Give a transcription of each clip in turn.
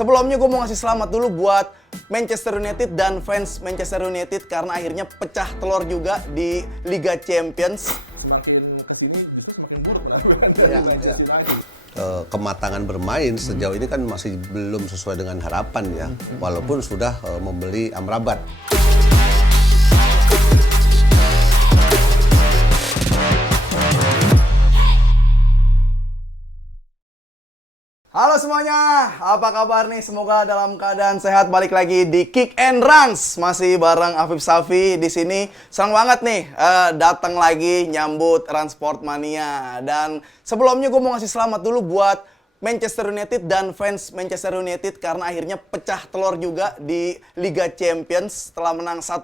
sebelumnya gue mau ngasih selamat dulu buat Manchester United dan fans Manchester United karena akhirnya pecah telur juga di Liga Champions. Semakin kesini justru semakin buruk penampilan dari Manchester United. Kematangan bermain sejauh ini kan masih belum sesuai dengan harapan ya, walaupun sudah membeli Amrabat. Halo semuanya, apa kabar nih? Semoga dalam keadaan sehat. Balik lagi di Kick and Runs, masih bareng Afif Safi di sini. Senang banget nih datang lagi nyambut Transport Mania. Dan sebelumnya gue mau ngasih selamat dulu buat Manchester United dan fans Manchester United karena akhirnya pecah telur juga di Liga Champions setelah menang 1-0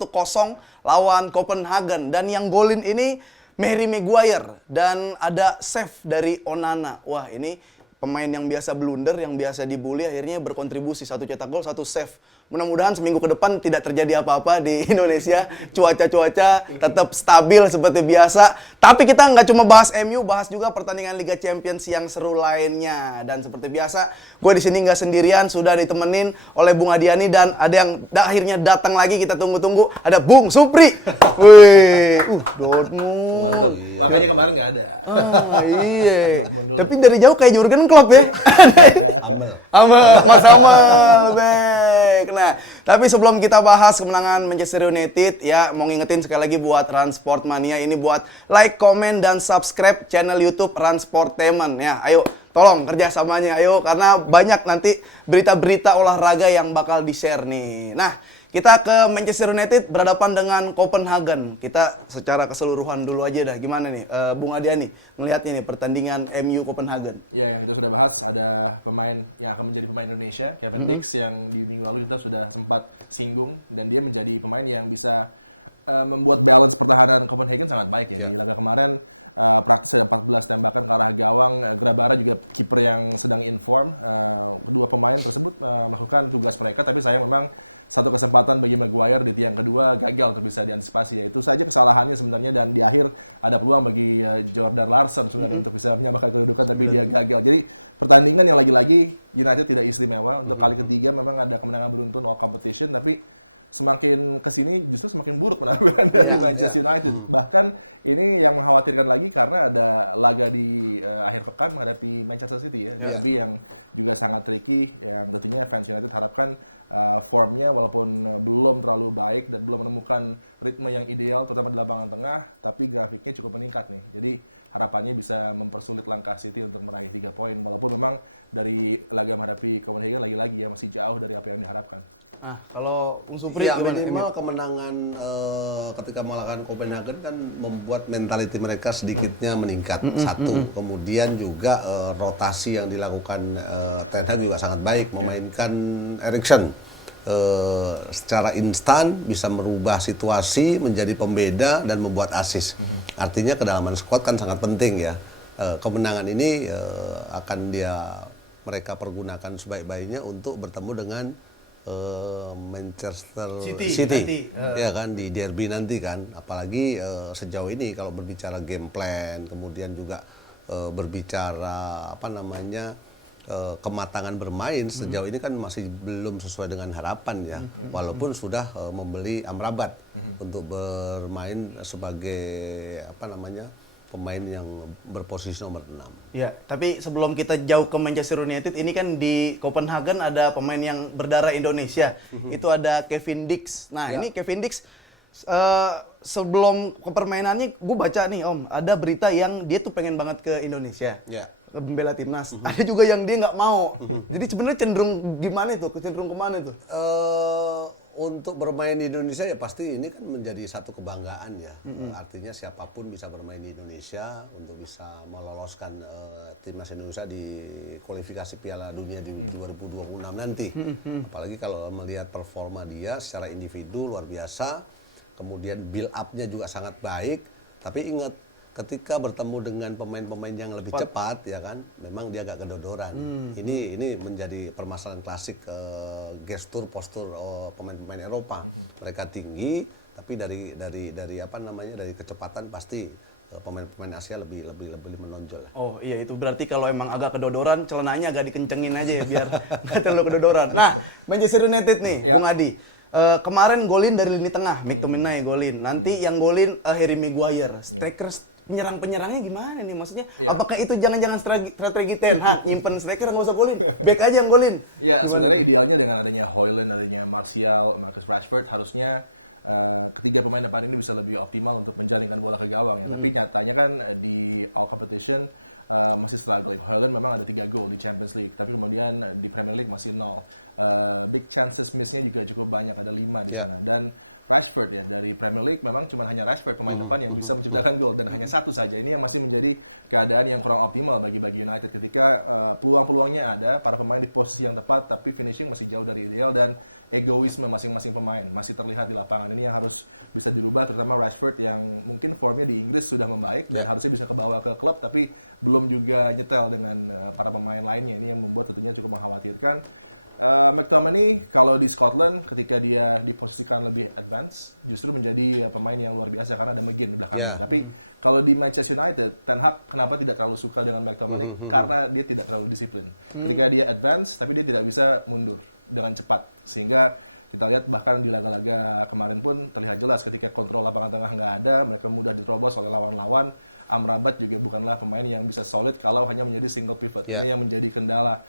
lawan Copenhagen. Dan yang golin ini Harry Maguire dan ada save dari Onana. Wah, ini pemain yang biasa blunder, yang biasa dibully, akhirnya berkontribusi. 1 cetak gol, 1 save. Mudah-mudahan seminggu ke depan tidak terjadi apa-apa di Indonesia. Cuaca-cuaca tetap stabil seperti biasa. Tapi kita nggak cuma bahas MU, bahas juga pertandingan Liga Champions yang seru lainnya. Dan seperti biasa, gue di sini nggak sendirian, sudah ditemenin oleh Bung Adiani dan ada yang akhirnya datang lagi, kita tunggu-tunggu. Ada Bung Supri. Wih, Dortmund. Mantap. Makanya kemarin nggak ada. Iya. Tapi dari jauh kayak Jurgen Klopp ya. Sama. Baik. Nah, tapi sebelum kita bahas kemenangan Manchester United, ya mau ngingetin sekali lagi buat Transport Mania ini buat like, komen, dan subscribe channel YouTube Transportainment ya. Ayo, tolong kerjasamanya, ayo karena banyak nanti berita-berita olahraga yang bakal di-share nih. Nah, kita ke Manchester United berhadapan dengan Copenhagen. Kita secara keseluruhan dulu aja dah. Gimana nih, Bung Adiani melihatnya nih pertandingan MU Copenhagen? Ya, yang kita sudah bahas ada pemain yang akan menjadi pemain Indonesia, Kevin Dix, yang di minggu lalu kita sudah sempat singgung dan dia menjadi pemain yang bisa membuat balance pertahanan Copenhagen sangat baik ya. Di laga kemarin praktis ada 14 tembakan ke arah gawang. Grabara juga kiper yang sedang inform. Kedua pemain tersebut melakukan tugas mereka, tapi sayang memang satu kesempatan bagi Maguire di tiang kedua gagal untuk bisa diantisipasi. Ya, itu saja kesalahannya sebenarnya, dan di akhir ada peluang bagi Jordan Larson sebenarnya untuk bisa menyamakan kedudukan, tapi dia gagal. Jadi pertandingan yang lagi-lagi United tidak istimewa. Untuk kali ketiga memang ada kemenangan beruntun all competition, tapi semakin kesini justru semakin buruk penampilan dari Manchester United. Bahkan ini yang mengkhawatirkan lagi karena ada laga di akhir pekan menghadapi Manchester City ya, derby yang juga sangat tricky, yang tentunya fans United harapkan formnya walaupun belum terlalu baik dan belum menemukan ritme yang ideal terutama di lapangan tengah, tapi grafiknya cukup meningkat nih. Jadi harapannya bisa mempersulit langkah City untuk meraih 3 poin, walaupun memang dari laga menghadapi Copenhagen lagi-lagi ya masih jauh dari apa yang diharapkan. Nah, kalau Bung Supri Ya, minimal kemenangan ketika mengalahkan Copenhagen kan membuat mentality mereka sedikitnya meningkat. Satu, kemudian juga rotasi yang dilakukan Ten Hag juga sangat baik, memainkan Eriksen secara instan bisa merubah situasi menjadi pembeda dan membuat assist. Artinya kedalaman skuad kan sangat penting ya. Kemenangan ini akan mereka pergunakan sebaik-baiknya untuk bertemu dengan Manchester City. Ya kan, di derby nanti kan, apalagi sejauh ini kalau berbicara game plan, kemudian juga berbicara kematangan bermain sejauh ini kan masih belum sesuai dengan harapan ya, walaupun sudah membeli Amrabat untuk bermain sebagai pemain yang berposisi nomor 6. Ya, tapi sebelum kita jauh ke Manchester United, ini kan di Copenhagen ada pemain yang berdarah Indonesia. Itu ada Kevin Dix. Nah, ini Kevin Dix sebelum permainannya gue baca nih Om, ada berita yang dia tuh pengen banget ke Indonesia. Membela timnas. Ada juga yang dia nggak mau. Jadi sebenarnya cenderung gimana tuh? Cenderung kemana tuh? Untuk bermain di Indonesia ya pasti ini kan menjadi satu kebanggaan ya. Artinya siapapun bisa bermain di Indonesia untuk bisa meloloskan timnas Indonesia di kualifikasi Piala Dunia di 2026 nanti. Apalagi kalau melihat performa dia secara individu luar biasa, kemudian build up-nya juga sangat baik. Tapi ingat, ketika bertemu dengan pemain-pemain yang lebih cepat ya kan, memang dia agak kedodoran. Ini menjadi permasalahan klasik gestur postur pemain-pemain Eropa. Mereka tinggi, tapi dari kecepatan pasti pemain-pemain Asia lebih menonjol lah. Oh iya, itu berarti kalau emang agak kedodoran, celananya agak dikencengin aja ya biar nggak terlalu kedodoran. Nah, Manchester United nih, Ya. Bung Adi. Kemarin golin dari lini tengah, McTominay golin. Nanti yang golin Harry Maguire. Strikers penyerang-penyerangnya gimana nih? Maksudnya, Ya. apakah itu jangan-jangan strategi Ten Hag nyimpen striker nggak usah golin, back aja yang golin? Ya, sebenarnya idealnya dengan adanya Højlund, adanya Martial, Marcus Rashford, harusnya ketiga pemain depan ini bisa lebih optimal untuk menjaringkan bola ke gawang ya. Tapi nyatanya kan di all competition masih struggling. Højlund memang ada 3 gol di Champions League, tapi kemudian di Premier League masih 0. Big chances miss-nya juga cukup banyak, ada 5 di sana. Dan Rashford ya, dari Premier League memang cuma hanya Rashford pemain depan yang bisa menciptakan gol, dan hanya 1 saja. Ini yang masih menjadi keadaan yang kurang optimal bagi United ketika peluang-peluangnya ada, para pemain di posisi yang tepat, tapi finishing masih jauh dari ideal, dan egoisme masing-masing pemain masih terlihat di lapangan. Ini yang harus bisa dirubah, terutama Rashford yang mungkin formnya di Inggris sudah membaik dan harusnya bisa kebawa ke klub, tapi belum juga nyetel dengan para pemain lainnya. Ini yang membuat tentunya cukup mengkhawatirkan. McTominay kalau di Scotland ketika dia diposisikan lebih advance justru menjadi pemain yang luar biasa karena ada McGinn di belakangnya. Tapi kalau di Manchester United, Ten Hag kenapa tidak terlalu suka dengan McTominay? Karena dia tidak terlalu disiplin. Ketika dia advance tapi dia tidak bisa mundur dengan cepat, sehingga kita lihat bahkan di laga-laga kemarin pun terlihat jelas ketika kontrol lapangan tengah nggak ada, mereka mudah diterobos oleh lawan-lawan. Amrabat juga bukanlah pemain yang bisa solid kalau hanya menjadi single pivot. Ini yang menjadi kendala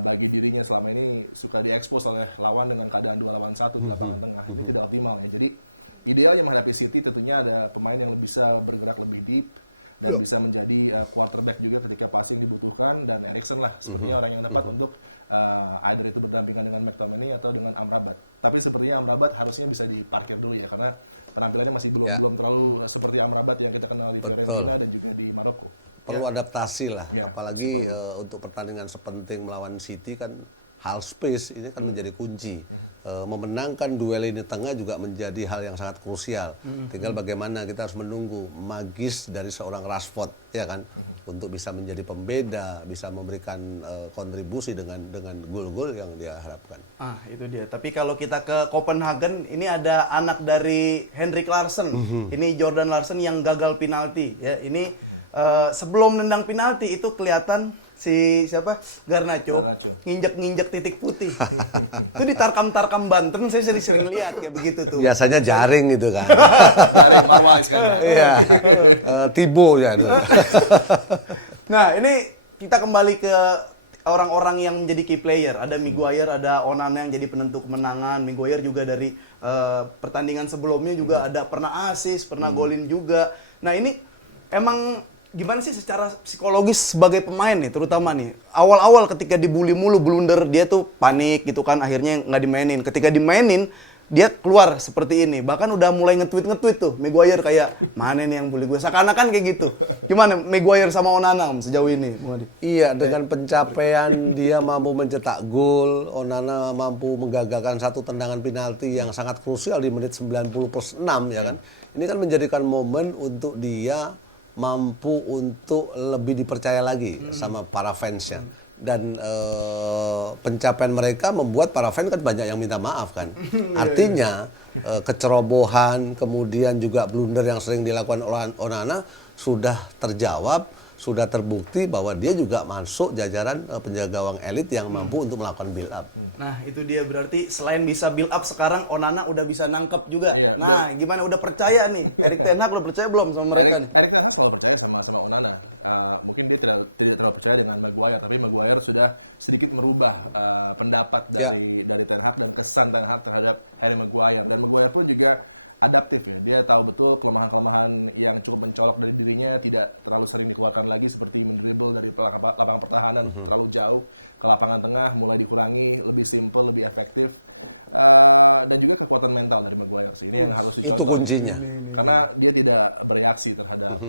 bagi dirinya selama ini, suka diekspos oleh lawan dengan keadaan 2 lawan 1 di lapangan tengah. Ini tidak optimal ya. Jadi idealnya menghadapi City tentunya ada pemain yang bisa bergerak lebih deep dan bisa menjadi quarterback juga ketika passing dibutuhkan, dan Eriksen lah sepertinya orang yang tepat untuk either itu berdampingan dengan McTominay atau dengan Amrabat. Tapi sepertinya Amrabat harusnya bisa diparkir dulu ya, karena penampilannya masih belum terlalu seperti Amrabat yang kita kenal di Fiorentina dan juga di Maroko. Perlu adaptasi lah, Ya, apalagi masih perlu. untuk pertandingan sepenting melawan City kan half space ini kan menjadi kunci. Memenangkan duel lini tengah juga menjadi hal yang sangat krusial. Tinggal bagaimana kita harus menunggu magis dari seorang Rashford, ya kan, untuk bisa menjadi pembeda, bisa memberikan kontribusi dengan gol-gol yang dia harapkan. Ah, itu dia. Tapi kalau kita ke Copenhagen, ini ada anak dari Henrik Larsson. Ini Jordan Larsson yang gagal penalti. Ya, ini sebelum nendang penalti itu kelihatan si siapa Garnacho nginjek titik putih. Itu ditarkam Banten, saya sering lihat kayak begitu tuh. Biasanya jaring gitu kan. Jaring Marwais kan. Iya. Tibo ya. Nah, ini kita kembali ke orang-orang yang menjadi key player. Ada Maguire, ada Onana yang jadi penentu kemenangan. Maguire juga dari pertandingan sebelumnya juga ada pernah assist, pernah golin juga. Nah, ini emang gimana sih secara psikologis sebagai pemain nih, terutama nih awal-awal ketika dibully mulu, blunder, dia tuh panik gitu kan, akhirnya nggak dimainin. Ketika dimainin dia keluar seperti ini, bahkan udah mulai nge-tweet tuh Maguire kayak mana nih yang bully gue, seakan-akan kayak gitu. Gimana Maguire sama Onana sejauh ini? Iya, dengan pencapaian dia mampu mencetak gol, Onana mampu menggagalkan satu tendangan penalti yang sangat krusial di menit 90+6 ya kan. Ini kan menjadikan momen untuk dia mampu untuk lebih dipercaya lagi sama para fans ya. Dan pencapaian mereka membuat para fans kan banyak yang minta maaf kan. Artinya kecerobohan, kemudian juga blunder yang sering dilakukan oleh Onana sudah terjawab, sudah terbukti bahwa dia juga masuk jajaran penjaga gawang elit yang mampu untuk melakukan build up. Nah, itu dia, berarti selain bisa build up, sekarang Onana udah bisa nangkep juga. Iya, nah, gimana, udah percaya nih? Erik Ten Hag udah percaya belum sama mereka nih? Erik Ten Hag selalu percaya sama Onana. Mungkin dia tidak terlalu percaya dengan Maguire, tapi Maguire sudah sedikit merubah pendapat dari Ten Hag dan kesan Ten Hag terhadap Harry Maguire. Dan Maguire pun juga adaptif ya, dia tahu betul kelemahan-kelemahan yang cukup mencolok dari dirinya, tidak terlalu sering dikeluarkan lagi seperti mendribble dari lapangan pertahanan terlalu jauh ke lapangan tengah, mulai dikurangi, lebih simple, lebih efektif. Dan juga kekuatan mental dari Maguire sih, ini yang harus dicontoh. Itu kuncinya. Karena dia tidak bereaksi terhadap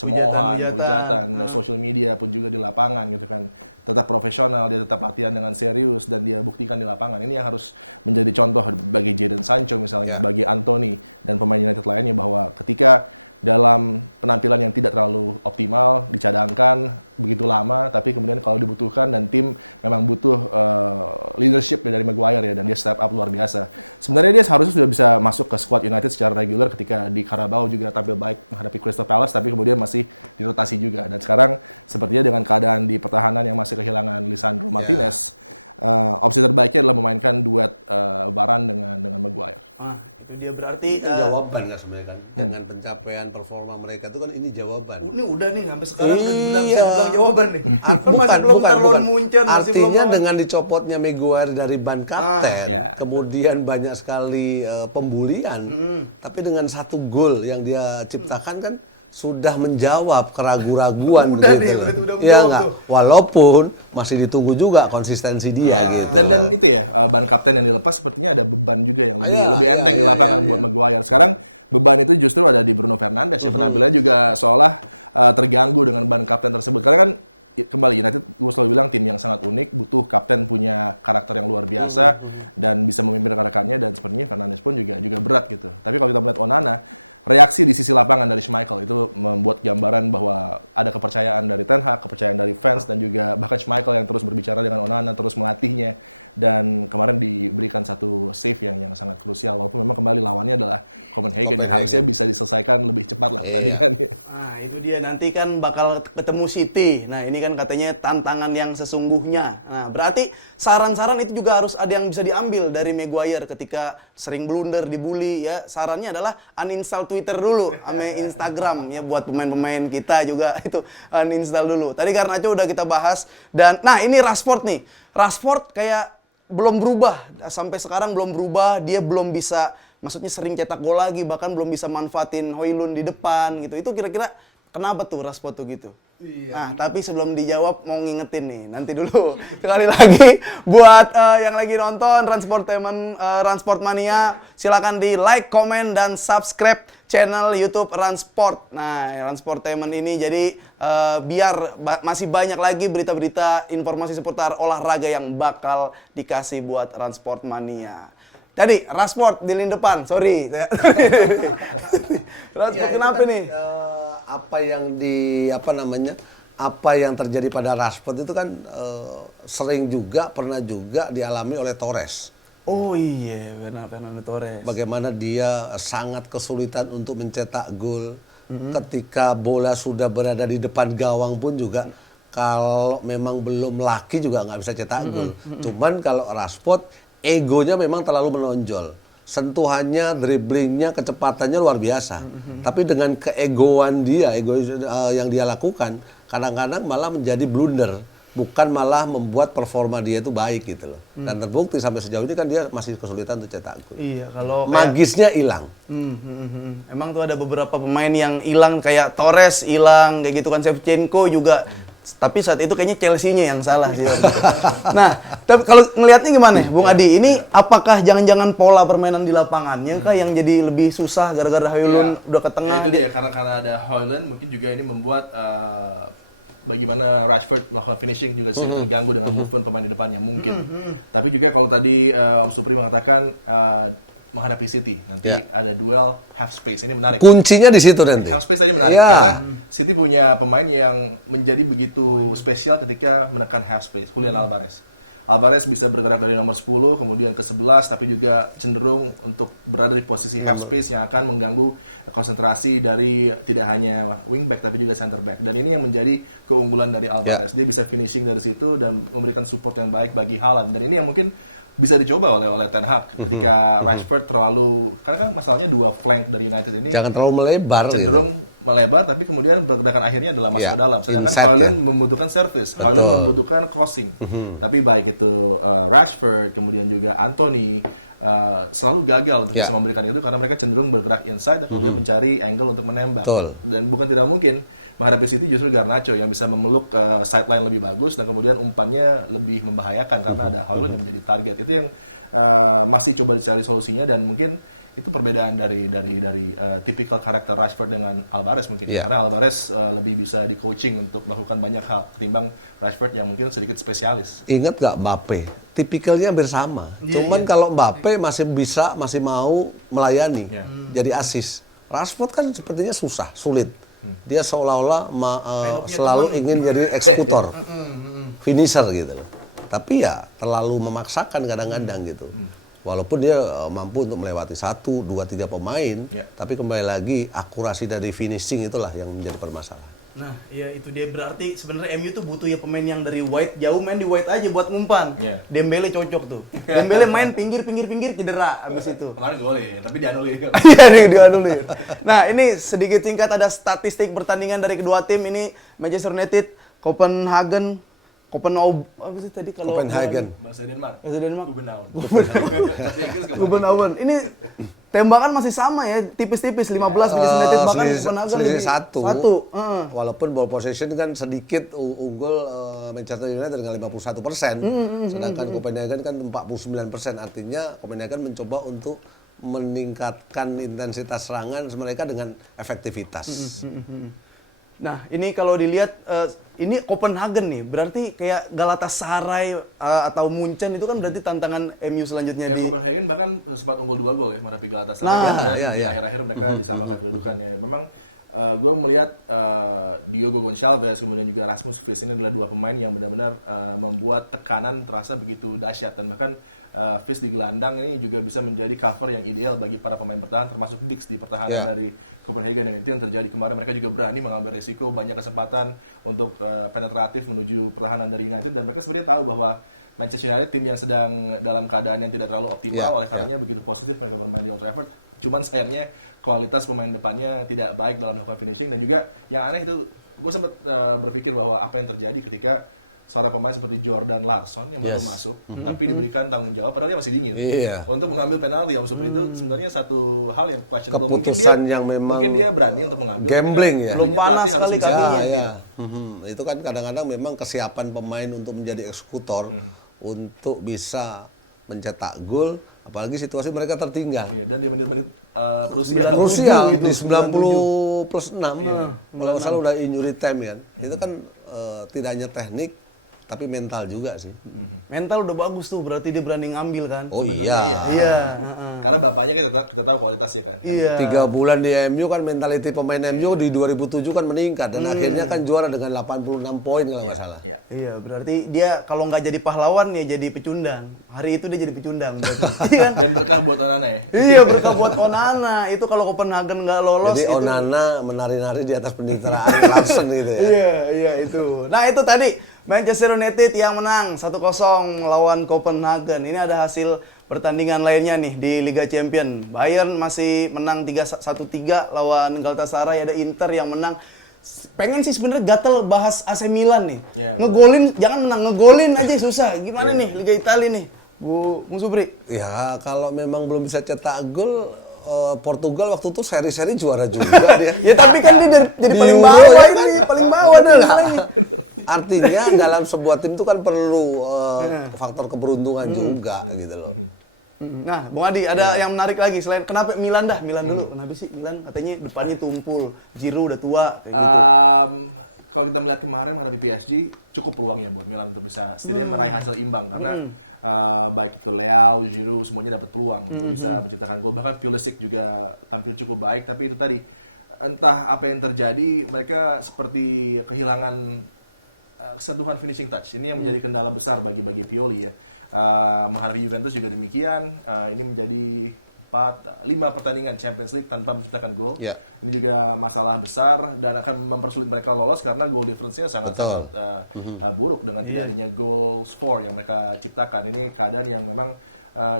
cemoohan, hujatan, social media pun juga di lapangan gitu kan. Tetap profesional, dia tetap latihan dengan serius dan dia buktikan di lapangan. Ini yang harus menjadi contoh bagi Jadon Sancho misalnya, bagi Anthony dan pemain United lainnya, bahwa ketika dalam penampilan yang tidak terlalu optimal, dicadangkan begitu lama, tapi kemudian kalau dibutuhkan dan tim memang butuh leadership dari Maguire ya, dan dia step up luar biasa. Sebenarnya dia seharusnya sudah bisa masuk ke squad United secara reguler ketika di Carabao juga tampil baik menghadapi Crystal Palace, tapi kemudian masih dirotasi juga. Dan sekarang sepertinya dengan keadaan di pertahanan yang masih kehilangan Lisandro Martinez, opsi terbaiknya adalah memainkan duet Varane dengan Maguire. Itu dia berarti Itu jawaban kan sebenarnya kan, dengan pencapaian performa mereka itu kan ini jawaban. ini udah nih sampai sekarang udah Iya. bisa bilang jawaban nih. Kan masih belum terlalu muncul, masih belum. Artinya dengan dicopotnya Maguire dari ban kapten, ya. kemudian banyak sekali pembulian, tapi dengan satu gol yang dia ciptakan kan sudah menjawab keraguan-raguan Udah deh, gitu. udah Ya menjawab nggak? tuh. Walaupun masih ditunggu juga konsistensi dia. Ya, gitu. dan itu ya ban kapten yang dilepas sepertinya ada beban juga yang lebih Iya, enteng iya, di lapangan buat Maguire. Sekarang beban itu justru ada di Bruno Fernandes ya, penampilannya juga seolah terganggu dengan ban kapten tersebut. Karena kan kembali United, gue selalu bilang tim yang sangat unik, butuh kapten punya karakter yang luar biasa dan bisa memimpin rekan-rekannya, dan sepertinya Fernandes pun juga berat gitu. Tapi kalau kita melihat Onana, reaksi di sisi lapangan dari Schmeichel itu membuat gambaran bahwa ada kepercayaan dari Ten Hag, kepercayaan dari fans, dan juga bahkan Schmeichel yang terus berbicara dengan Onana, terus melatihnya, dan kemarin diberikan satu save yang sangat krusial, walaupun memang kembali lawannya adalah Copenhagen yang harusnya bisa diselesaikan lebih cepat lah pertandingannya. Nah, itu dia, nanti kan bakal ketemu City. Nah, ini kan katanya tantangan yang sesungguhnya. Nah, berarti saran-saran itu juga harus ada yang bisa diambil dari Maguire ketika sering blunder, dibully ya. Sarannya adalah uninstall Twitter dulu sama Instagram ya, buat pemain-pemain kita juga itu uninstall dulu. Tadi Garnacho udah kita bahas, dan nah ini Rashford nih. Rashford kayak belum berubah, sampai sekarang belum berubah, dia belum bisa, maksudnya sering cetak gol lagi, bahkan belum bisa manfaatin Højlund di depan gitu. Itu kira-kira kenapa tuh Rashford tuh gitu? Nah, tapi sebelum dijawab mau ngingetin nih, nanti dulu sekali lagi buat yang lagi nonton Transport Mania, silakan di like, comment, dan subscribe channel YouTube Ransport. Nah, Ransportainment ini jadi biar masih banyak lagi berita-berita informasi seputar olahraga yang bakal dikasih buat Transport Mania. Tadi Rashford di lini depan, sorry. Rashford Ya, kenapa itu kan, nih? apa yang terjadi pada Rashford itu kan pernah juga dialami oleh Torres. Oh iya, benar Fernando Torres. Bagaimana dia sangat kesulitan untuk mencetak gol ketika bola sudah berada di depan gawang pun juga, kalau memang belum laki juga nggak bisa cetak gol. Cuman kalau Rashford, egonya memang terlalu menonjol. Sentuhannya, dribblingnya, kecepatannya luar biasa. Tapi dengan keegoan dia, yang dia lakukan, kadang-kadang malah menjadi blunder. Bukan malah membuat performa dia itu baik gitu loh. Dan terbukti sampai sejauh ini kan dia masih kesulitan untuk cetak gol. Iya, kalau Magisnya hilang. Emang tuh ada beberapa pemain yang hilang, kayak Torres hilang, kayak gitu kan, Shevchenko juga. Tapi saat itu kayaknya Chelsea-nya yang salah sih. Nah, tapi kalau ngelihatnya gimana, Bung Adi? Ini apakah jangan-jangan pola permainan di lapangannya kah yang jadi lebih susah gara-gara Højlund udah ke tengah? Ya, itu dia, karena ada Højlund, mungkin juga ini membuat bagaimana Rashford melakukan finishing juga sering terganggu dengan movement pemain di depannya mungkin. Tapi juga kalau tadi Om Supri mengatakan menghadapi City, nanti ada duel half space, ini menarik. Kuncinya di situ nanti. Half space tadi menarik karena City punya pemain yang menjadi begitu spesial ketika menekan half space, Julian Alvarez. Alvarez bisa bergerak dari nomor 10 kemudian ke 11, tapi juga cenderung untuk berada di posisi half space yang akan mengganggu konsentrasi dari tidak hanya wingback tapi juga center back. Dan ini yang menjadi keunggulan dari Alvarez. Dia bisa finishing dari situ dan memberikan support yang baik bagi Haaland. Dan ini yang mungkin bisa dicoba oleh Ten Hag ketika Rashford terlalu, karena kan masalahnya dua flank dari United ini Jangan terlalu melebar. cenderung melebar, tapi kemudian pergerakan akhirnya adalah masuk Ya, ke dalam. Sedangkan inside, Højlund membutuhkan service, Højlund membutuhkan crossing. Tapi baik itu Rashford, kemudian juga Anthony selalu gagal untuk bisa memberikan itu karena mereka cenderung bergerak inside dan kemudian mencari angle untuk menembak. Betul. Dan bukan tidak mungkin menghadapi City justru Garnacho yang bisa memeluk sideline lebih bagus dan kemudian umpannya lebih membahayakan karena ada Højlund yang menjadi target. Itu yang masih coba dicari solusinya, dan mungkin itu perbedaan dari tipikal karakter Rashford dengan Alvarez mungkin ya. Karena Alvarez lebih bisa di coaching untuk melakukan banyak hal ketimbang Rashford yang mungkin sedikit spesialis. Ingat gak Mbappe? Tipikalnya bersama. Cuman kalau Mbappe masih mau melayani, jadi asis. Rashford kan sepertinya sulit. Dia seolah-olah selalu ingin jadi eksekutor, finisher gitu loh. Tapi ya terlalu memaksakan kadang-kadang gitu. Walaupun dia mampu untuk melewati 1, 2, 3 pemain, tapi kembali lagi akurasi dari finishing itulah yang menjadi permasalahan. Nah, ya itu dia berarti sebenarnya MU tuh butuh ya pemain yang dari wide jauh main di wide aja buat ngumpan. Dembele cocok tuh. Dembele main pinggir cedera abis itu. Kemarin golin, tapi dianulir. Iya nih dianulir. Nah, ini sedikit singkat ada statistik pertandingan dari kedua tim ini Manchester United, Copenhagen apa sih tadi kalau Copenhagen. Bahasa Denmark. Copenhagen. Copenhagen. Ini tembakan masih sama ya, tipis-tipis 15 Manchester United bahkan Copenhagen selisih satu. 1. Walaupun ball possession kan sedikit unggul Manchester United dengan 51%, sedangkan Copenhagen kan 49%. Artinya Copenhagen mencoba untuk meningkatkan intensitas serangan mereka dengan efektivitas. Nah, ini kalau dilihat ini Copenhagen nih, berarti kayak Galatasaray atau Munchen itu kan berarti tantangan MU selanjutnya. Ya, Copenhagen bahkan sempat unggul 2 gol ya menghadapi Galatasaray. Di akhir-akhir mereka disamakan kedudukannya. Memang gue melihat Diogo Gonçalves kemudian juga Rasmus Fils ini adalah 2 pemain yang benar-benar membuat tekanan terasa begitu dahsyat, dan bahkan Fils di gelandang ini juga bisa menjadi cover yang ideal bagi para pemain bertahan, termasuk Dix di pertahanan dari Copenhagen, dan itu yang terjadi kemarin. Mereka juga berani mengambil resiko, banyak kesempatan untuk penetratif menuju pertahanan dari United, dan mereka sebenarnya tahu bahwa Manchester United tim yang sedang dalam keadaan yang tidak terlalu optimal, oleh karenanya begitu positif mereka bermain di Old Trafford. Cuman sayangnya kualitas pemain depannya tidak baik dalam melakukan finishing, dan juga yang aneh itu gue sempat berpikir bahwa apa yang terjadi ketika seorang pemain seperti Jordan Larsson yang baru masuk, tapi diberikan tanggung jawab padahal dia masih dingin untuk mengambil penalti. Om Supri itu sebenarnya satu hal yang questionable. Mungkin dia berani untuk mengambil, gambling, tapi kan tentunya pelatih harus bisa berganti. Itu kan kadang-kadang memang kesiapan pemain untuk menjadi eksekutor, untuk bisa mencetak gol, apalagi situasi mereka tertinggal. Dan di menit-menit krusial di 90+6. Kalau salah udah injury time kan. Itu kan tidak hanya teknik tapi mental juga sih. Mental udah bagus tuh, berarti dia berani ngambil kan. Oh iya. Karena bapaknya kita tahu kualitasnya kan. 3 bulan di MU kan mentality pemain MU di 2007 kan meningkat, dan akhirnya kan juara dengan 86 poin kalau nggak salah. Iya, berarti dia kalau nggak jadi pahlawan ya jadi pecundang. Hari itu dia jadi pecundang. Dan berkah buat Onana ya. Iya, berkah buat Onana. Itu kalau Copenhagen nggak lolos. Jadi Onana menari-nari di atas penderitaan Larsen gitu ya. Iya itu. Nah itu tadi Manchester United yang menang 1-0 lawan Copenhagen. Ini ada hasil pertandingan lainnya nih di Liga Champions. Bayern masih menang 1-3 lawan Galatasaray. Ada Inter yang menang. Pengen sih sebenarnya gatel bahas AC Milan nih. Ngegolin, jangan menang, ngegolin aja susah. Gimana nih Liga Italia nih, Bung Supri? Ya kalau memang belum bisa cetak gol, Portugal waktu itu seri-seri juara juga dia. Ya tapi kan dia jadi paling bawah ini, paling bawah dah. Artinya dalam sebuah tim itu kan perlu faktor keberuntungan juga gitu loh. Nah, Bung Adi, ada yang menarik lagi selain kenapa Milan dulu. Kenapa sih Milan katanya depannya tumpul, Giroud udah tua kayak gitu. Kalau kita melihat kemarin menghadapi PSG, cukup peluangnya buat Milan untuk bisa setidaknya meraih hasil imbang, karena baik itu Leao, Giroud semuanya dapat peluang untuk bisa menciptakan gol. Bahkan Pulisic juga tampil cukup baik, tapi itu tadi entah apa yang terjadi, mereka seperti kehilangan sentuhan finishing touch. Ini yang menjadi kendala besar bagi Pioli ya. Menghadapi Juventus juga demikian. Ini menjadi 5 pertandingan Champions League tanpa menciptakan gol. Ini juga masalah besar dan akan mempersulit mereka lolos karena goal difference-nya sangat-sangat buruk dengan tidak adanya goals for yang mereka ciptakan. Ini keadaan yang memang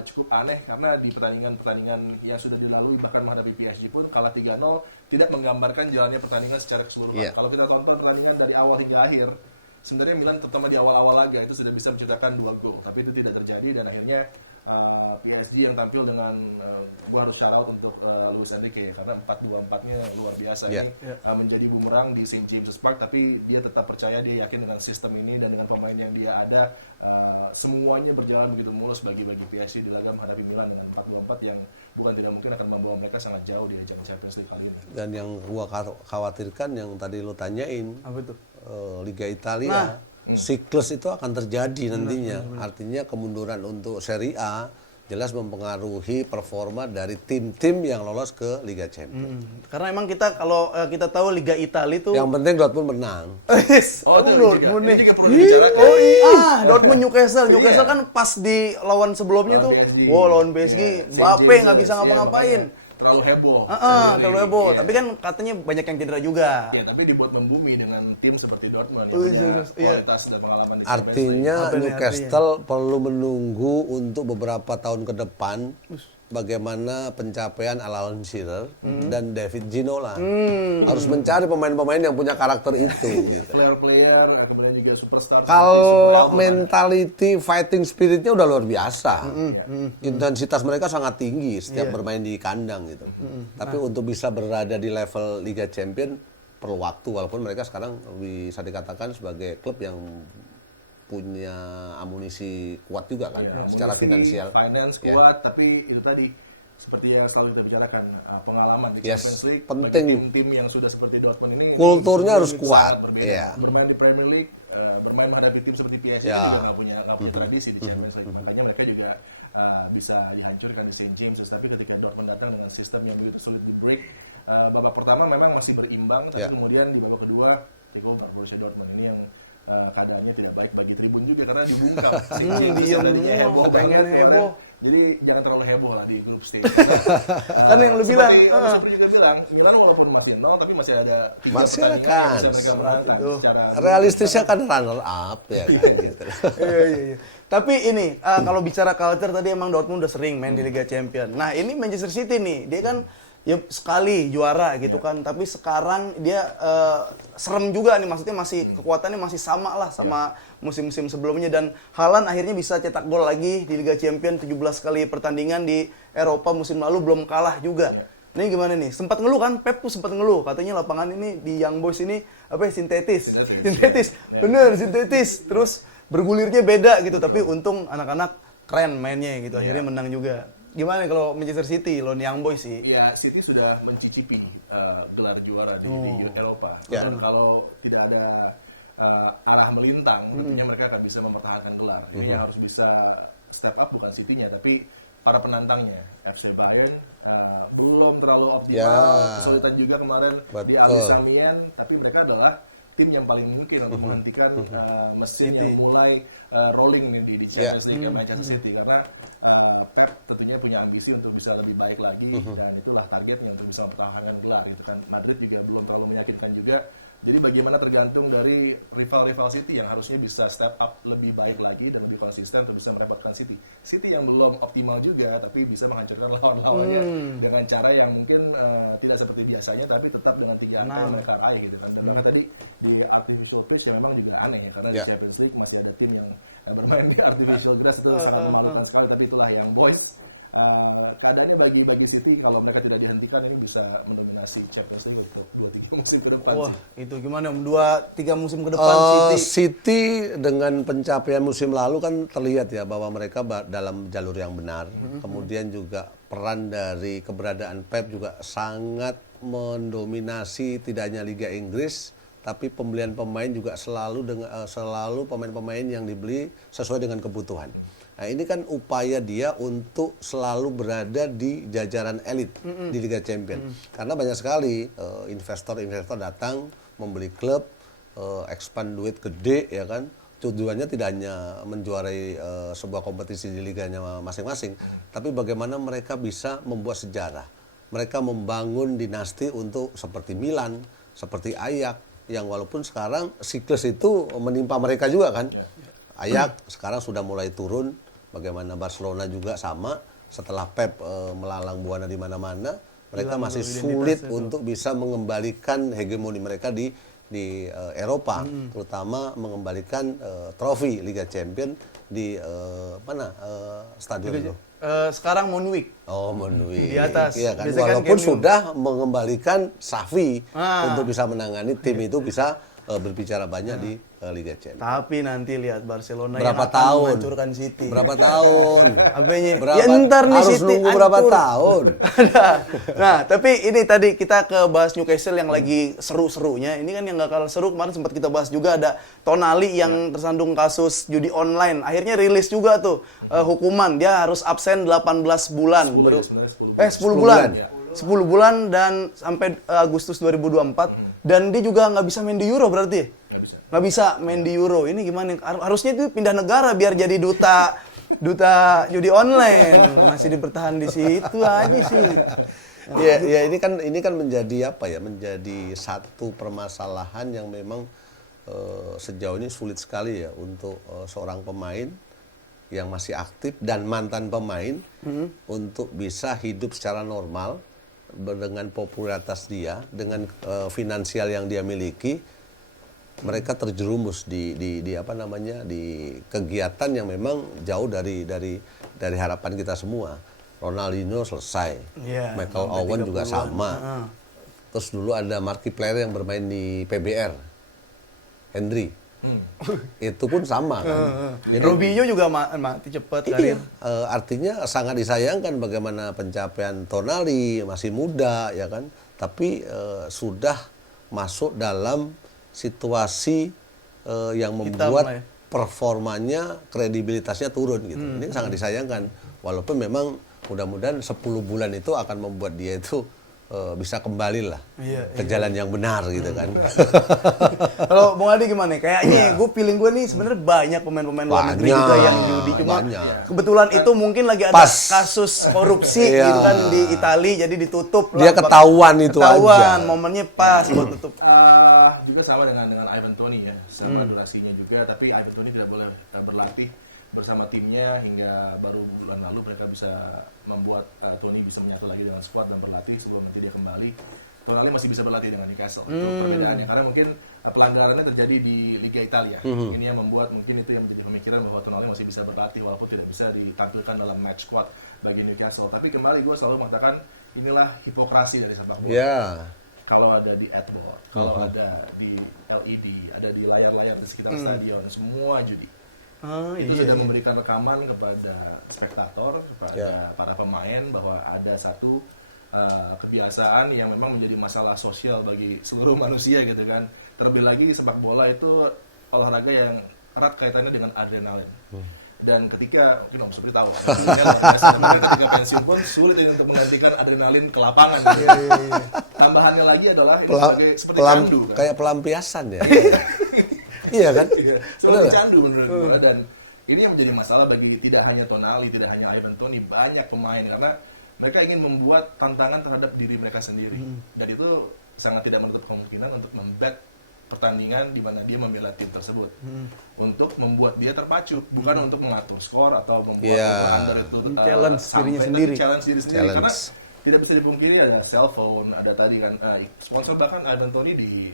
cukup aneh karena di pertandingan-pertandingan yang sudah dilalui bahkan menghadapi PSG pun kalah 3-0 tidak menggambarkan jalannya pertandingan secara keseluruhan. Kalau kita tonton pertandingan dari awal hingga akhir, sebenarnya Milan terutama di awal-awal laga itu sudah bisa menciptakan 2 gol, tapi itu tidak terjadi dan akhirnya PSG yang tampil dengan gua harus shout out untuk Luis Enrique ya, karena 4-2-4-nya luar biasa. Ini menjadi bumerang di St. James's Park, tapi dia tetap percaya, dia yakin dengan sistem ini dan dengan pemain yang dia ada, semuanya berjalan begitu mulus bagi PSG di laga menghadapi Milan dengan 4-2-4 yang bukan tidak mungkin akan membawa mereka sangat jauh di ajang Champions League kali ini. Dan yang gua khawatirkan yang tadi lo tanyain, apa itu? Liga Italia, siklus itu akan terjadi nantinya. Artinya kemunduran untuk Serie A jelas mempengaruhi performa dari tim-tim yang lolos ke Liga Champions. Karena emang kita kalau kita tahu Liga Italia itu Yang penting Dortmund menang. Oh, itu juga. Ini juga perlu dibicarakan. Dortmund Newcastle. Iya. Newcastle kan pas di lawan sebelumnya Lawan tuh. PSG. Oh, lawan PSG. Iya. St. Mbappe nggak James's. bisa Iya, makanya terlalu heboh sendiri. terlalu heboh. Iya. Tapi kan katanya banyak yang cedera juga. Ya, tapi dibuat membumi dengan tim seperti Dortmund yang punya kualitas dan pengalaman di Champions League. Artinya Newcastle perlu menunggu untuk beberapa tahun ke depan bagaimana pencapaian Alan Shearer dan David Ginola. Harus mencari pemain-pemain yang punya karakter itu. Ya, flair player, kemudian juga superstar seperti Super Kalau Album ada. mentality, fighting spiritnya udah luar biasa. Ya. Intensitas mereka sangat tinggi setiap bermain di kandang gitu. Tapi untuk bisa berada di level Liga Champion perlu waktu, walaupun mereka sekarang bisa dikatakan sebagai klub yang punya amunisi kuat juga kan. Ya, secara amunisi, finansial. finance kuat, tapi itu tadi seperti yang selalu kita bicarakan, pengalaman di Champions League bagi tim-tim yang sudah seperti Dortmund ini Kulturnya harus kuat. sangat berbeda. Iya. Bermain di Premier League, bermain menghadapi tim seperti PSG kan juga nggak punya tradisi di Champions League. Makanya mereka juga bisa dihancurkan di St. James's. Tapi ketika Dortmund datang dengan sistem yang begitu sulit di break, babak pertama memang masih berimbang, tapi kemudian di babak kedua take over Borussia Dortmund ini yang keadaannya tidak baik bagi tribun juga karena dibungkam St. James's yang tadinya heboh banget kemarin. Jadi jangan terlalu heboh lah di group stage karena seperti Om Supri juga bilang, Milan walaupun masih 0 tapi masih ada 3 pertandingan yang bisa mereka menangkan secara beruntun. Realistisnya kan runner up ya. Iya. Tapi ini kalau bicara culture tadi emang Dortmund udah sering main di Liga Champions. Nah, ini Manchester City nih, dia kan ya sekali juara gitu kan, tapi sekarang dia serem juga nih, maksudnya masih kekuatannya masih sama lah sama musim-musim sebelumnya, dan Haaland akhirnya bisa cetak gol lagi di Liga Champions 17 kali pertandingan di Eropa musim lalu belum kalah juga. Ini gimana nih? Sempat ngeluh kan, Pep tuh sempat ngeluh, katanya lapangan ini di Young Boys ini apa ya, sintetis. Yeah. Bener, sintetis. Terus bergulirnya beda gitu, Betul. tapi untung anak-anak keren mainnya gitu, akhirnya menang juga. Gimana kalau Manchester City, lawan Young Boys sih? Ya, City sudah mencicipi gelar juara di Eropa. Dan kalau tidak ada arah melintang, tentunya mereka akan bisa mempertahankan gelar. Ini yang harus bisa step up, bukan City-nya, tapi para penantangnya. FC Bayern belum terlalu optimal, kesulitan juga kemarin di Ali Samien, tapi mereka adalah tim yang paling mungkin untuk menghentikan mesin yang mulai rolling nih di Champions League Manchester City, karena Pep tentunya punya ambisi untuk bisa lebih baik lagi dan itulah targetnya untuk bisa mempertahankan gelar gitu kan. Madrid juga belum terlalu meyakinkan juga. Jadi bagaimana tergantung dari rival-rival City yang harusnya bisa step up lebih baik lagi dan lebih konsisten untuk bisa merepotkan City. City yang belum optimal juga tapi bisa menghancurkan lawan-lawannya dengan cara yang mungkin tidak seperti biasanya tapi tetap dengan 3 angka yang mereka raih gitu kan. Dan maka tadi di artificial pitch yang memang juga aneh ya, karena di Champions League masih ada tim yang bermain di artificial grass, itu sangat memalukan sekali, tapi itulah yang boys. Keadaannya bagi City kalau mereka tidak dihentikan ini bisa mendominasi Champions League untuk 2-3 musim ke depan sih. Itu gimana? 2-3 musim ke depan City dengan pencapaian musim lalu kan terlihat ya bahwa mereka dalam jalur yang benar. Kemudian juga peran dari keberadaan Pep juga sangat mendominasi tidak hanya Liga Inggris, tapi pembelian pemain juga selalu pemain-pemain yang dibeli sesuai dengan kebutuhan. Nah, ini kan upaya dia untuk selalu berada di jajaran elit di Liga Champions. Karena banyak sekali investor-investor datang membeli klub, expand duit gede ya kan. Tujuannya tidak hanya menjuarai sebuah kompetisi di liganya masing-masing, tapi bagaimana mereka bisa membuat sejarah. Mereka membangun dinasti untuk seperti Milan, seperti Ajax, yang walaupun sekarang siklus itu menimpa mereka juga kan. Ajax sekarang sudah mulai turun. Bagaimana Barcelona juga sama, setelah Pep melalang buana di mana-mana, mereka masih sulit untuk bisa mengembalikan hegemoni mereka di Eropa, terutama mengembalikan trofi Liga Champions di stadion itu. Sekarang Montjuic. Oh, Montjuic. Di atas. Iya kan? Biasanya Walaupun kan sudah mengembalikan Xavi untuk bisa menangani tim itu bisa berbicara banyak di Liga Champions. Tapi nanti lihat Barcelona Berapa yang akan tahun? menghancurkan City. Berapa tahun? Ya ntar nih harus City nunggu berapa hancur. tahun? Nah, tapi ini tadi kita ke bahas Newcastle yang lagi seru-serunya. Ini kan yang gak kalah seru, kemarin sempat kita bahas juga ada Tonali yang tersandung kasus judi online. Akhirnya rilis juga tuh hukuman. Dia harus absen 18 bulan. 10 ya, sebenarnya 10 bulan. 10 bulan. Ya. 10 bulan dan sampai Agustus 2024. Dan dia juga nggak bisa main di Euro berarti? Nggak bisa. Nggak bisa main di Euro. Ini gimana? Harusnya itu pindah negara biar jadi duta judi online. Masih bertahan di situ aja sih. Ya ini kan menjadi apa ya? Menjadi satu permasalahan yang memang sejauh ini sulit sekali ya untuk seorang pemain yang masih aktif dan mantan pemain untuk bisa hidup secara normal dengan popularitas dia, dengan finansial yang dia miliki. Mereka terjerumus di apa namanya, di kegiatan yang memang jauh dari harapan kita semua. Ronaldinho selesai, Michael Owen juga sama. Terus dulu ada marquee player yang bermain di PBR, Henry. Itu pun sama. Robinho juga mati cepat kan. Artinya sangat disayangkan bagaimana pencapaian Tonali, masih muda ya kan, tapi sudah masuk dalam situasi yang membuat performanya, kredibilitasnya turun gitu. Ini sangat disayangkan. Walaupun memang mudah-mudahan 10 bulan itu akan membuat dia itu bisa kembali lah ke jalan yang benar gitu kan. Kalau Bung Adi gimana? Kayaknya gue feeling gue nih sebenarnya banyak pemain-pemain luar negeri juga yang banyak. Ya. Kebetulan Kan itu mungkin lagi ada kasus korupsi gitu kan di Italia, jadi ditutup lah. Dia ketahuan itu aja. Momennya pas buat tutup. Juga sama dengan Ivan Toney ya, sama durasinya juga. Tapi Ivan Toney tidak boleh berlatih bersama timnya hingga baru bulan lalu mereka bisa membuat Toney bisa menyatu lagi dengan skuad dan berlatih sebelum nanti dia kembali. Tonali masih bisa berlatih dengan Newcastle. Itu perbedaannya karena mungkin pelanggarannya terjadi di Liga Italia. Ini yang membuat mungkin itu yang menjadi pemikiran bahwa Tonali masih bisa berlatih walaupun tidak bisa ditampilkan dalam match squad bagi Newcastle. Tapi kembali gue selalu mengatakan inilah hipokrasi dari sepak bola. Kalau ada di adboard, kalau ada di LED, ada di layar-layar di sekitar stadion, semua judi. Itu sudah memberikan rekaman kepada spektator, kepada para pemain bahwa ada satu kebiasaan yang memang menjadi masalah sosial bagi seluruh manusia gitu kan. Terlebih lagi sepak bola itu olahraga yang erat kaitannya dengan adrenalin. Dan ketika, mungkin Om Supri tahu, adrenalinnya luar biasa. Dan bahkan ketika pensiun pun sulit ini untuk menggantikan adrenalin ke lapangan gitu kan. Tambahannya lagi adalah ini seperti candu kan. Kayak pelampiasan ya. Iya kan? Iya. Seperti candu menurut gua, dan ini yang menjadi masalah bagi tidak hanya Tonali, tidak hanya Ivan Toney, banyak pemain karena mereka ingin membuat tantangan terhadap diri mereka sendiri. Dan itu sangat tidak menutup kemungkinan untuk membet pertandingan di mana dia membela tim tersebut. Untuk membuat dia terpacu, bukan untuk mengatur skor atau membuat over under itu sampai, tapi challenge diri sendiri. Karena tidak bisa dipungkiri ada cellphone, ada tadi kan sponsor bahkan Ivan Toney di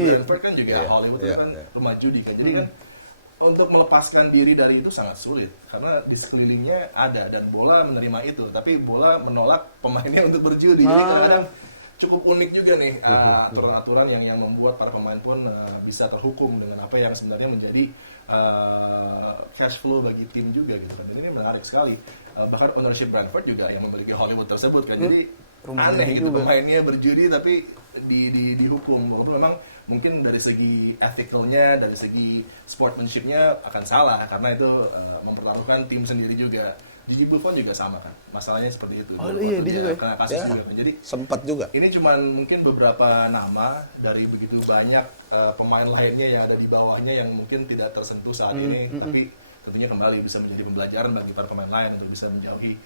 Brentford kan juga Hollywood itu kan rumah judi kan. Jadi kan untuk melepaskan diri dari itu sangat sulit karena di sekelilingnya ada dan bola menerima itu, tapi bola menolak pemainnya untuk berjudi. Jadi kadang-kadang cukup unik juga nih aturan-aturan yang membuat para pemain pun bisa terhukum dengan apa yang sebenarnya menjadi cash flow bagi tim juga gitu kan. Dan ini menarik sekali. Bahkan ownership Brentford juga yang memiliki Hollywood tersebut kan. Jadi aneh gitu pemainnya berjudi tapi dihukum, walaupun memang mungkin dari segi ethicalnya, dari segi sportsmanshipnya akan salah karena itu mempertaruhkan tim sendiri juga. Gigi Buffon juga sama kan, masalahnya seperti itu waktu dia kena kasus juga kan. Jadi sempat juga. Ini cuman mungkin beberapa nama dari begitu banyak pemain lainnya yang ada di bawahnya yang mungkin tidak tersentuh saat ini, tapi tentunya kembali bisa menjadi pembelajaran bagi para pemain lain untuk bisa menjauhi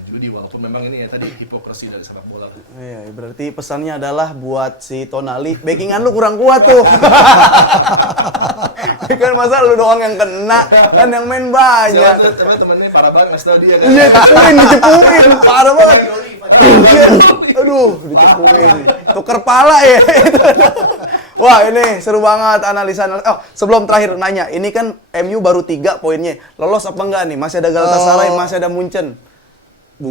judi, walaupun memang ini ya tadi hipokrasi dari sepak bola lah. Iya, berarti pesannya adalah buat si Tonali, backingan lu kurang kuat tuh. Kan masa lu doang yang kena, kan yang main banyak. Siapa tuh temennya parah banget ngasih tau dia kan. Iya, dicepuin, parah banget. Bagi Oli. Aduh, parah. Tuker pala ya. Wah, ini seru banget analisa. Oh, sebelum terakhir nanya, ini kan MU baru 3 poinnya. Lolos apa enggak nih? Masih ada Galatasaray, masih ada Munchen. 2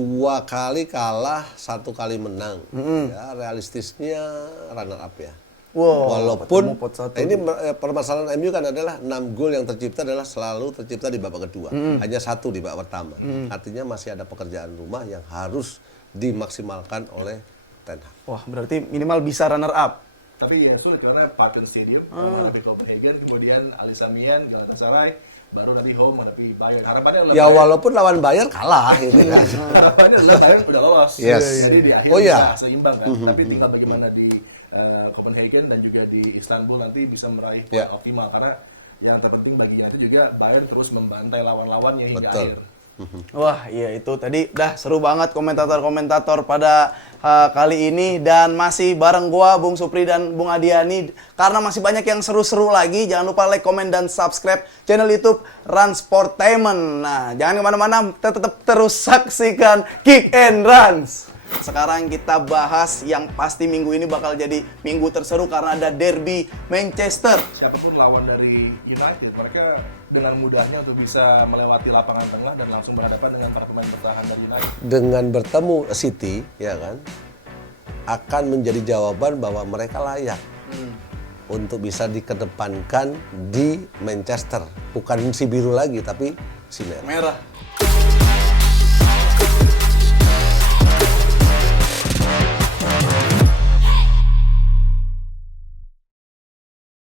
kali kalah, 1 kali menang. Ya, realistisnya runner up ya. Wow, Walaupun ketemu pot satu. ini permasalahan MU kan adalah 6 gol yang tercipta adalah selalu tercipta di babak kedua. Hanya 1 di babak pertama. Artinya masih ada pekerjaan rumah yang harus dimaksimalkan oleh Ten Hag. Wah, berarti minimal bisa runner up. Tapi ya sulit karena Parken Stadium menghadapi Copenhagen, kemudian Alisa Mian, Galatasaray, baru nanti home menghadapi Bayern. Harapannya adalah Ya Bayern. walaupun lawan Bayern kalah. gitu kan. Harapannya adalah Bayern udah lolos. Yes. Jadi di akhir Oh, bisa iya. seimbang kan. Tapi tinggal bagaimana di Copenhagen dan juga di Istanbul nanti bisa meraih poin optimal. Karena yang terpenting bagi United juga Bayern terus membantai lawan-lawannya hingga Betul. akhir. Wah, iya itu tadi dah seru banget komentator-komentator pada kali ini, dan masih bareng gua Bung Supri dan Bung Adiani, karena masih banyak yang seru-seru lagi. Jangan lupa like, komen, dan subscribe channel YouTube Run Sportainment. Nah, jangan kemana-mana, tetap terus saksikan Kick and Runs. Sekarang kita bahas yang pasti minggu ini bakal jadi minggu terseru karena ada derby Manchester. Siapapun lawan dari United, mereka dengan mudahnya untuk bisa melewati lapangan tengah dan langsung berhadapan dengan para pemain bertahan dari United. Dengan bertemu City, ya kan, akan menjadi jawaban bahwa mereka layak untuk bisa dikedepankan di Manchester. Bukan si biru lagi, tapi si merah. Merah.